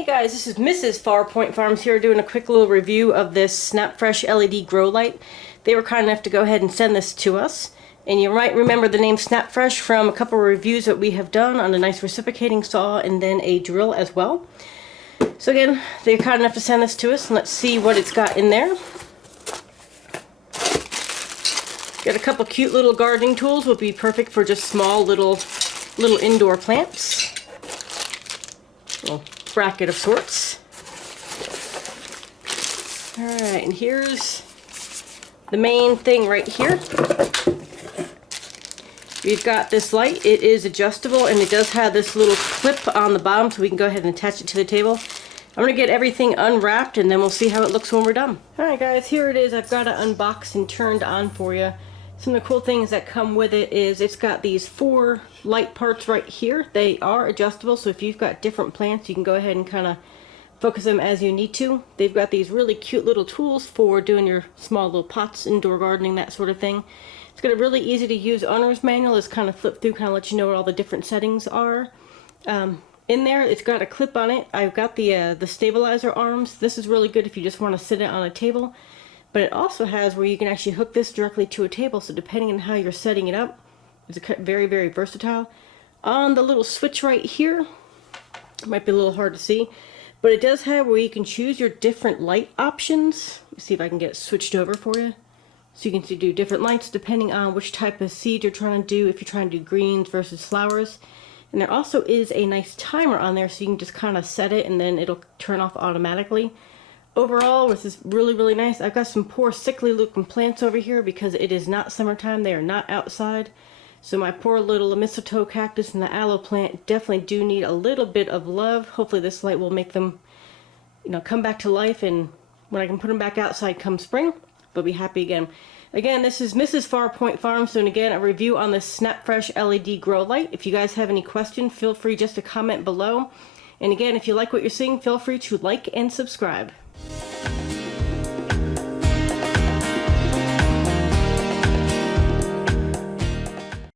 Hey guys, this is Mrs. Farpoint Farms here doing a quick little review of this Snap Fresh LED grow light. They were kind enough to go ahead and send this to us. And you might remember the name Snap Fresh from a couple of reviews that we have done on a nice reciprocating saw and then a drill as well. So again, they're kind enough to send this to us, and let's see what it's got in there. Got a couple cute little gardening tools, will be perfect for just small little indoor plants. Little bracket of sorts. Alright, and here's the main thing right here. We've got this light. It is adjustable and it does have this little clip on the bottom so we can go ahead and attach it to the table. I'm going to get everything unwrapped and then we'll see how it looks when we're done. Alright guys, here it is. I've got it unboxed and turned on for you. Some of the cool things that come with it is it's got these 4 light parts right here. They are adjustable, so if you've got different plants, you can go ahead and kind of focus them as you need to. They've got these really cute little tools for doing your small little pots, indoor gardening, that sort of thing. It's got a really easy to use owner's manual. It's kind of flip through, kind of let you know what all the different settings are. In there, it's got a clip on it. I've got the stabilizer arms. This is really good if you just want to sit it on a table. But it also has where you can actually hook this directly to a table, so depending on how you're setting it up, it's very, very versatile. On the little switch right here, it might be a little hard to see, but it does have where you can choose your different light options. Let me see if I can get it switched over for you. So you can do different lights depending on which type of seed you're trying to do, if you're trying to do greens versus flowers. And there also is a nice timer on there, so you can just kind of set it and then it'll turn off automatically. Overall, this is really, really nice. I've got some poor sickly looking plants over here because it is not summertime. They are not outside. So my poor little mistletoe cactus and the aloe plant definitely do need a little bit of love. Hopefully this light will make them, come back to life, and when I can put them back outside come spring, they'll be happy again. Again, this is Mrs. Farpoint Farms doing again a review on this Snap Fresh LED grow light. If you guys have any questions, feel free just to comment below. And again, if you like what you're seeing, feel free to like and subscribe.